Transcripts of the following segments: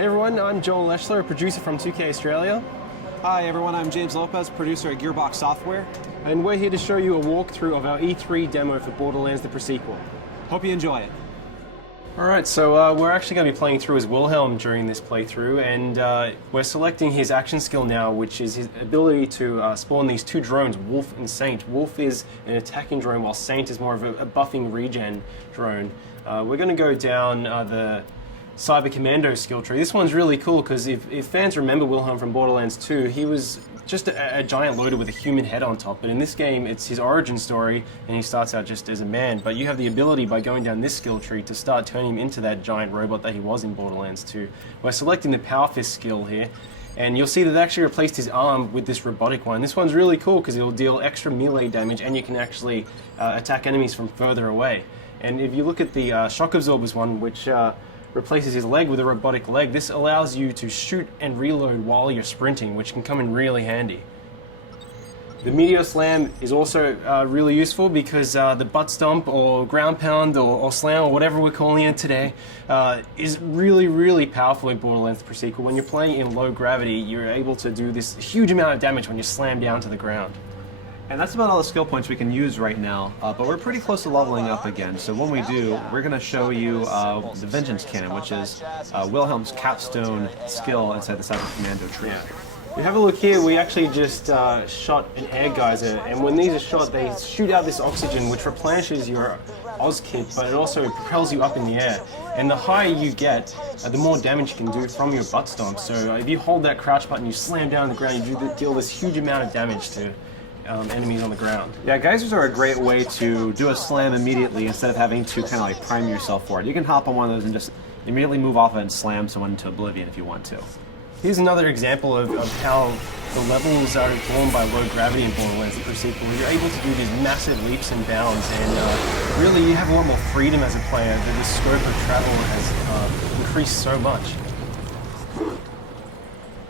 Hey everyone, I'm Joel Leschler, a producer from 2K Australia. Hi everyone, I'm James Lopez, producer at Gearbox Software. And we're here to show you a walkthrough of our E3 demo for Borderlands, the pre-sequel. Hope you enjoy it. Alright, so we're actually going to be playing through as Wilhelm during this playthrough, and we're selecting his action skill now, which is his ability to spawn these two drones, Wolf and Saint. Wolf is an attacking drone, while Saint is more of a buffing regen drone. We're going to go down the Cyber Commando skill tree. This one's really cool because if fans remember Wilhelm from Borderlands 2, he was just a giant loader with a human head on top. But in this game, it's his origin story, and he starts out just as a man. But you have the ability by going down this skill tree to start turning him into that giant robot that he was in Borderlands 2. We're selecting the Power Fist skill here, and you'll see that they actually replaced his arm with this robotic one. This one's really cool because it'll deal extra melee damage, and you can actually attack enemies from further away. And if you look at the Shock Absorbers one, which replaces his leg with a robotic leg, this allows you to shoot and reload while you're sprinting, which can come in really handy. The Meteor Slam is also really useful because the butt stomp or ground pound or slam or whatever we're calling it today is really, really powerful in Borderlands pre-sequel. When you're playing in low gravity, you're able to do this huge amount of damage when you slam down to the ground. And that's about all the skill points we can use right now, but we're pretty close to leveling up again. So when we do, we're going to show you the Vengeance Cannon, which is Wilhelm's capstone skill inside the Cyber Commando tree. Yeah. If you have a look here, we actually just shot an air geyser, and when these are shot, they shoot out this oxygen, which replenishes your Oz kit, but it also propels you up in the air. And the higher you get, the more damage you can do from your butt stomp. So if you hold that crouch button, you slam down on the ground, you deal this huge amount of damage to enemies on the ground. Yeah, geysers are a great way to do a slam immediately instead of having to kind of like prime yourself for it. You can hop on one of those and just immediately move off it and slam someone into oblivion if you want to. Here's another example of how the levels are informed by low gravity in Borderlands, the pre-sequel. You're able to do these massive leaps and bounds, and really you have a lot more freedom as a player. The scope of travel has increased so much.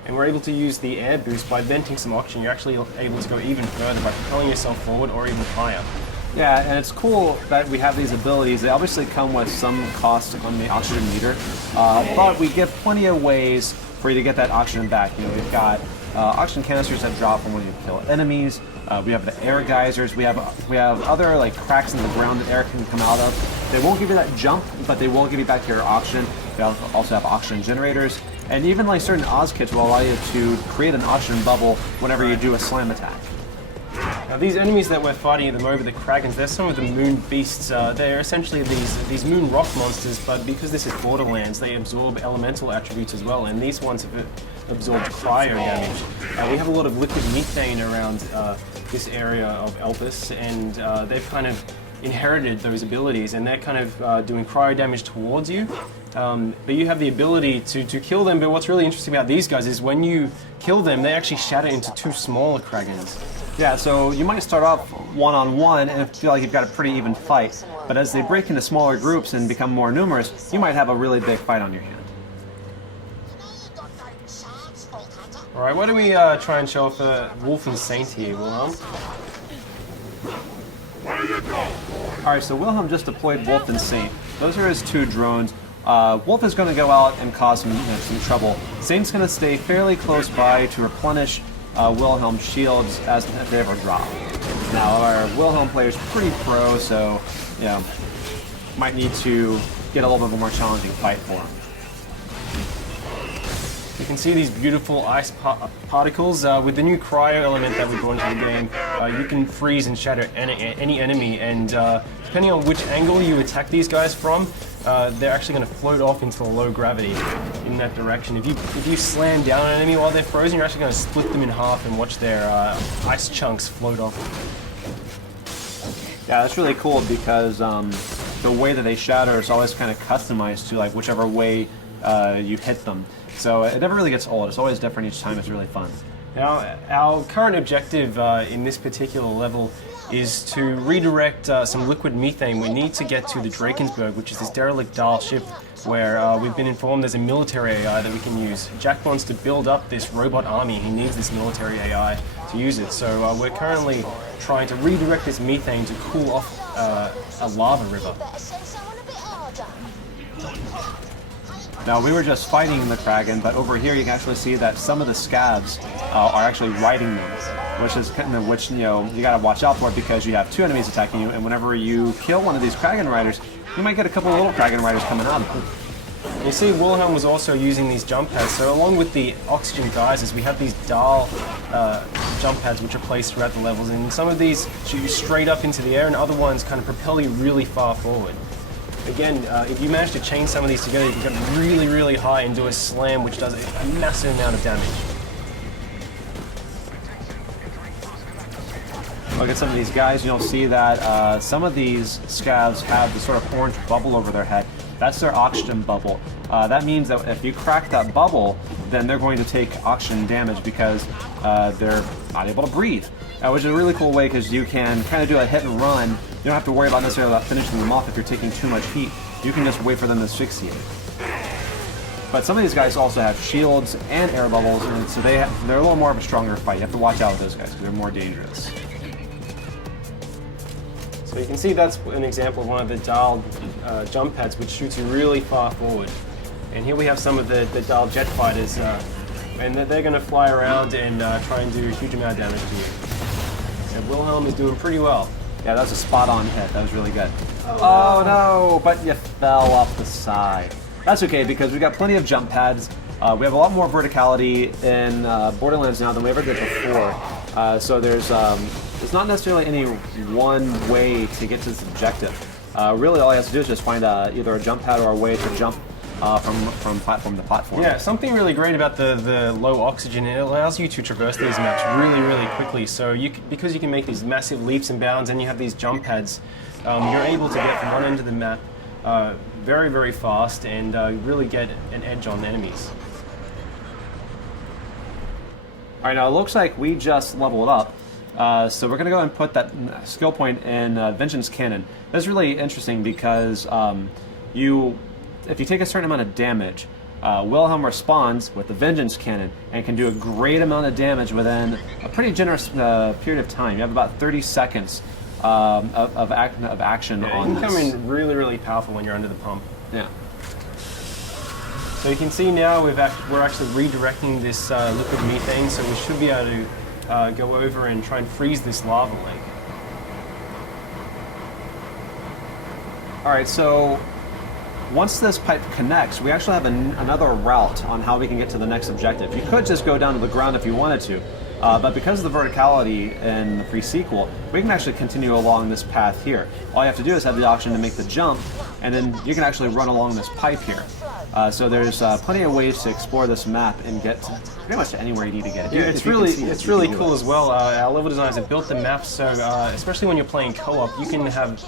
And we're able to use the air boost by venting some oxygen. You're actually able to go even further by propelling yourself forward or even higher. Yeah, and it's cool that we have these abilities. They obviously come with some cost on the oxygen meter, but we get plenty of ways for you to get that oxygen back. You know, we've got oxygen canisters that drop when you kill enemies. We have the air geysers. We have other like cracks in the ground that air can come out of. They won't give you that jump, but they will give you back your oxygen. We also have oxygen generators, and even like certain Oz kits will allow you to create an oxygen bubble whenever you do a slam attack. Now these enemies that we're fighting at the moment, the Kragans, they're some of the moon beasts. They're essentially these moon rock monsters, but because this is Borderlands, they absorb elemental attributes as well, and these ones have absorbed cryo damage. We have a lot of liquid methane around this area of Elpis, and they've kind of inherited those abilities, and they're kind of doing cryo damage towards you. But you have the ability to kill them, but what's really interesting about these guys is when you kill them, they actually shatter into two smaller Kragans. Yeah, so you might start off one-on-one and feel like you've got a pretty even fight, but as they break into smaller groups and become more numerous, you might have a really big fight on your hand. Alright, why don't we try and show off Wolf and Saint here, Wilhelm? Alright, so Wilhelm just deployed Wolf and Saint. Those are his two drones. Wolf is going to go out and cause some trouble. Saint's going to stay fairly close by to replenish Wilhelm's shields as if they ever drop. Now, our Wilhelm player is pretty pro, so you know, might need to get a little bit more challenging fight for him. You can see these beautiful ice particles. With the new cryo element that we brought into the game, you can freeze and shatter any enemy, and depending on which angle you attack these guys from, they're actually going to float off into the low gravity in that direction. If you slam down an enemy while they're frozen, you're actually going to split them in half and watch their ice chunks float off. Yeah, that's really cool because the way that they shatter is always kind of customized to like whichever way you hit them. So it never really gets old. It's always different each time. It's really fun. Now, our current objective in this particular level is to redirect some liquid methane. We need to get to the Drakensberg, which is this derelict Dahl ship where we've been informed there's a military AI that we can use. Jack wants to build up this robot army. He needs this military AI to use it. So we're currently trying to redirect this methane to cool off a lava river. Now, we were just fighting the Kraken, but over here you can actually see that some of the scavs are actually riding them, which you know, you gotta watch out for because you have two enemies attacking you, and whenever you kill one of these Kraken riders, you might get a couple of little Kraken riders coming out of them. You see, Wilhelm was also using these jump pads. So along with the oxygen geysers, we have these dial jump pads which are placed throughout the levels, and some of these shoot you straight up into the air, and other ones kind of propel you really far forward. Again, if you manage to chain some of these together, you can get really, really high and do a slam, which does a massive amount of damage. Look at some of these guys, you'll see that some of these scavs have this sort of orange bubble over their head. That's their oxygen bubble. That means that if you crack that bubble, then they're going to take oxygen damage because they're not able to breathe. Which is a really cool way because you can kind of do a hit and run. You don't have to worry about necessarily about finishing them off if you're taking too much heat. You can just wait for them to asphyxiate. But some of these guys also have shields and air bubbles, and so they're a little more of a stronger fight. You have to watch out with those guys because they're more dangerous. So you can see that's an example of one of the dialed jump pads which shoots you really far forward. And here we have some of the dialed jet fighters, and they're going to fly around and try and do a huge amount of damage to you. So Wilhelm is doing pretty well. Yeah, that was a spot-on hit. That was really good. Oh no, but you fell off the side. That's okay because we got plenty of jump pads. We have a lot more verticality in Borderlands now than we ever did before. So there's not necessarily any one way to get to this objective. Really, all you have to do is just find either a jump pad or a way to jump from platform to platform. Yeah, something really great about the low oxygen, it allows you to traverse these maps really, really quickly. So because you can make these massive leaps and bounds and you have these jump pads, you're able to get from one end of the map very, very fast and really get an edge on enemies. All right, now it looks like we just leveled up. So we're going to go and put that skill point in Vengeance Cannon. That's really interesting because if you take a certain amount of damage, Wilhelm responds with the Vengeance Cannon and can do a great amount of damage within a pretty generous period of time. You have about 30 seconds of action on this. It can come in really, really powerful when you're under the pump. Yeah. So you can see now we're actually redirecting this liquid methane, so we should be able to go over and try and freeze this lava lake. All right, so once this pipe connects, we actually have another route on how we can get to the next objective. You could just go down to the ground if you wanted to, but because of the verticality in the pre-sequel, we can actually continue along this path here. All you have to do is have the option to make the jump, and then you can actually run along this pipe here. So there's plenty of ways to explore this map and get pretty much to anywhere you need to get. Yeah, it's really cool as well. Our level designers have built the map so, especially when you're playing co-op, you can have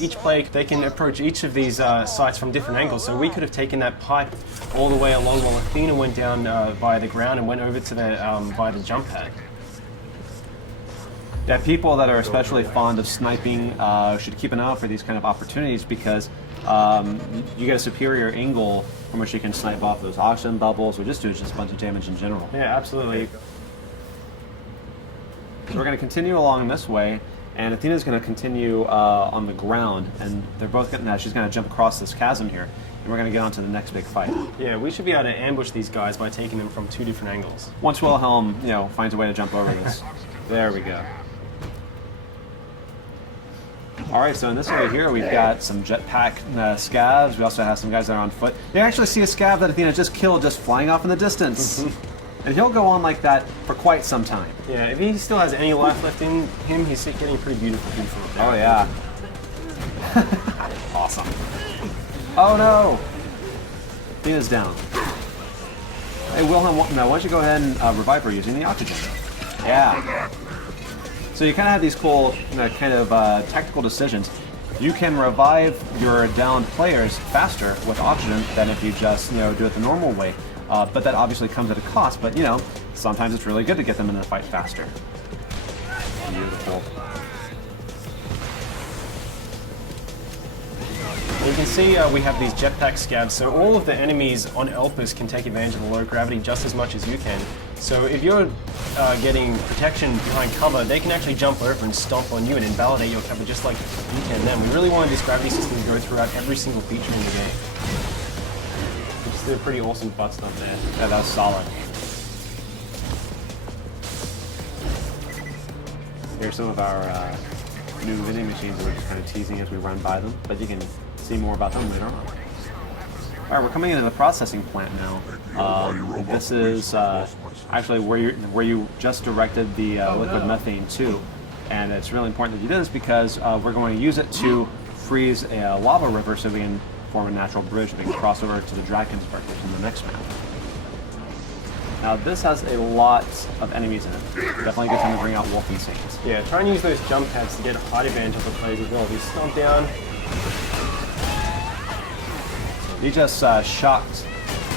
each player, they can approach each of these sites from different angles. So we could have taken that pipe all the way along while Athena went down by the ground and went over to the by the jump pad. Yeah, people that are especially fond of sniping should keep an eye out for these kind of opportunities because you get a superior angle from which you can snipe off those oxygen bubbles or just do just a bunch of damage in general. Yeah, absolutely. So we're going to continue along this way, and Athena's going to continue on the ground, and they're both getting that. She's going to jump across this chasm here, and we're going to get on to the next big fight. Yeah, we should be able to ambush these guys by taking them from two different angles. Once Wilhelm, finds a way to jump over this. There we go. All right, so in this area here, we've got some jetpack scavs. We also have some guys that are on foot. You actually see a scav that Athena just killed just flying off in the distance. And he'll go on like that for quite some time. Yeah, if he still has any life left in him, he's getting pretty beautiful. Oh, yeah. Awesome. Oh, no. Athena's down. Hey, Wilhelm, now why don't you go ahead and revive her using the oxygen? Yeah. So you kind of have these cool tactical decisions. You can revive your downed players faster with oxygen than if you just do it the normal way. But that obviously comes at a cost. But sometimes it's really good to get them in the fight faster. Beautiful. You can see we have these jetpack scavs, so all of the enemies on Elpis can take advantage of the low gravity just as much as you can. So if you're getting protection behind cover, they can actually jump over and stomp on you and invalidate your cover just like you can them. We really wanted this gravity system to go throughout every single feature in the game. did a pretty awesome butt stomp there. Yeah, that was solid. Here's some of our new vending machines that we're just kind of teasing as we run by them, but you can see more about them later on. All right, we're coming into the processing plant now. This is actually where you just directed the liquid methane to, and it's really important that you do this because we're going to use it to freeze a lava river so we can form a natural bridge that we can cross over to the Drakensberg, which is in the next map. Now this has a lot of enemies in it. Definitely a good time to bring out Wolf and Saint. Yeah, try and use those jump pads to get a height advantage of the players as well. If you stomp down. He just shocked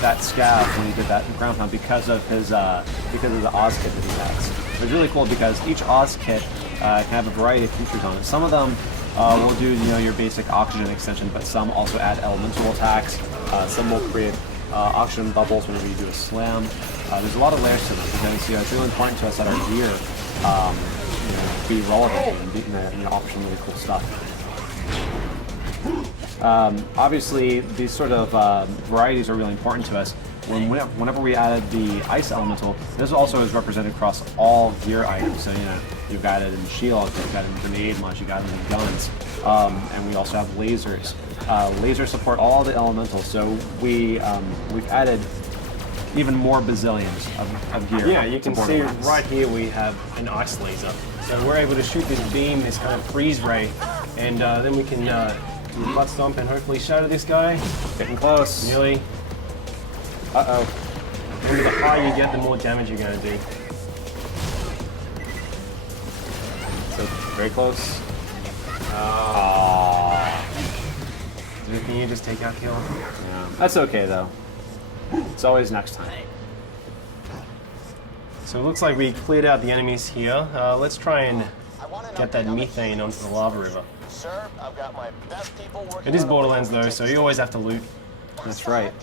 that scav when he did that ground pound because of his because of the Oz kit that he has. It's really cool because each Oz kit can have a variety of features on it. Some of them will do your basic oxygen extension, but some also add elemental attacks. Some will create oxygen bubbles whenever you do a slam. There's a lot of layers to this because it's really important to us that our gear be relevant and offer some really cool stuff. Obviously, these sort of varieties are really important to us. Whenever we added the ice elemental, this also is represented across all gear items. So you've got it in shields, you've got it in grenade launch, you've got it in guns, and we also have lasers. Lasers support all the elementals, so we've added even more bazillions of gear. Yeah, you can see right here we have an ice laser. So we're able to shoot this beam, this kind of freeze ray, and then we can butt stomp and hopefully shatter this guy. Getting close. Nearly. Uh-oh. Remember, the higher you get, the more damage you're going to do. So, very close. Can you just take out kill? Yeah. That's okay, though. It's always next time. So it looks like we cleared out the enemies here. Let's try and get that methane onto the lava river. Sir, I've got my best people working. It is Borderlands though, so you always have to loot. That's right.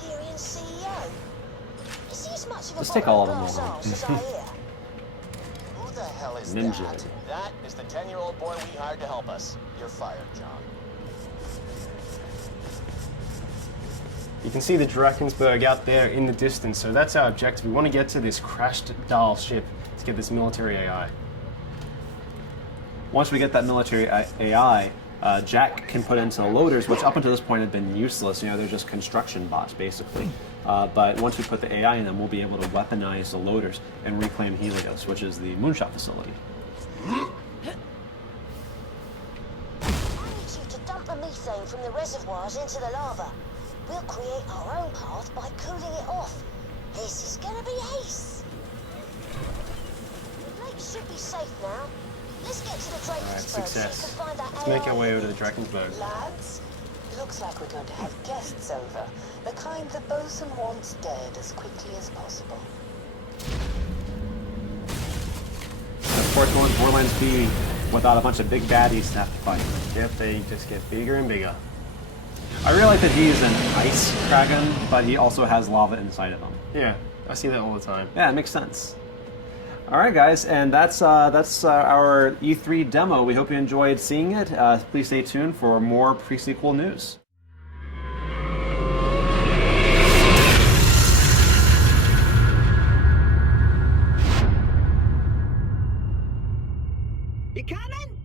Let's take all of them over. Who the hell is Ninja. that? That is the 10-year-old boy we hired to help us. You're fired, John. You can see the Drakensberg out there in the distance, so that's our objective. We want to get to this crashed Dahl ship to get this military AI. Once we get that military AI, Jack can put into the loaders, which up until this point had been useless. They're just construction bots, basically. But once we put the AI in them, we'll be able to weaponize the loaders and reclaim Helios, which is the moonshot facility. I need you to dump the methane from the reservoirs into the lava. We'll create our own path by cooling it off. This is gonna be ace. The lake should be safe now. Let's get to the Drakensberg so you success. can find that Let's make AI our way over to the Drakensberg. Lads, looks like we're going to have guests over. The kind the bosun wants dead as quickly as possible. Of course, what would Borderlands be without a bunch of big baddies to have to fight? Yep, they just get bigger and bigger. I really like that he's an ice dragon, but he also has lava inside of him. Yeah, I see that all the time. Yeah, it makes sense. All right, guys, and that's our E3 demo. We hope you enjoyed seeing it. Please stay tuned for more pre-sequel news. You coming?